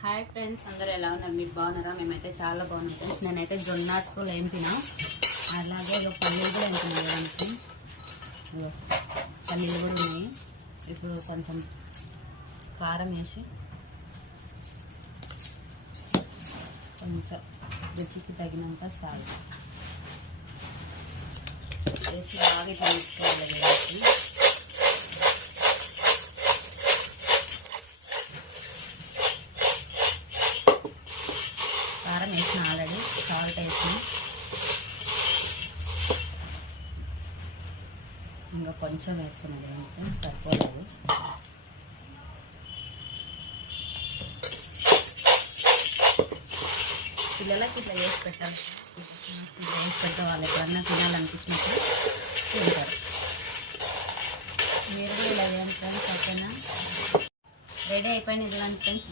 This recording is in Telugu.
హాయ్ ఫ్రెండ్స్, అందరూ ఎలా ఉన్నారు? మీరు బాగున్నారా? మేమైతే చాలా బాగున్నాం ఫ్రెండ్స్. నేనైతే జొన్న అటుకులు ఏంపినా, అలాగే పల్లీలు కూడా ఏంపినా కదండి. పల్లీలు కూడా ఉన్నాయి. ఇప్పుడు కొంచెం కారం వేసి కొంచెం రుచికి తగినంత సాల్ట్ వేసి బాగా తీసుకోవాలి. కారం వేసిన, ఆల్రెడీ సాల్ట్ వేసి ఇంకా కొంచెం వేస్తున్నాడు, సరిపోలేదు. పిల్లలకి ఇట్లా వేసి పెట్టాలి. ఇట్లా వేసి పెట్టే వాళ్ళు ఎక్కడన్నా తినాలనిపించినప్పుడు తింటారు. మీరు కూడా ఇలా చేయండి ఫ్రెండ్స్. ఓకేనా? రెడీ అయిపోయినది ఫ్రెండ్స్.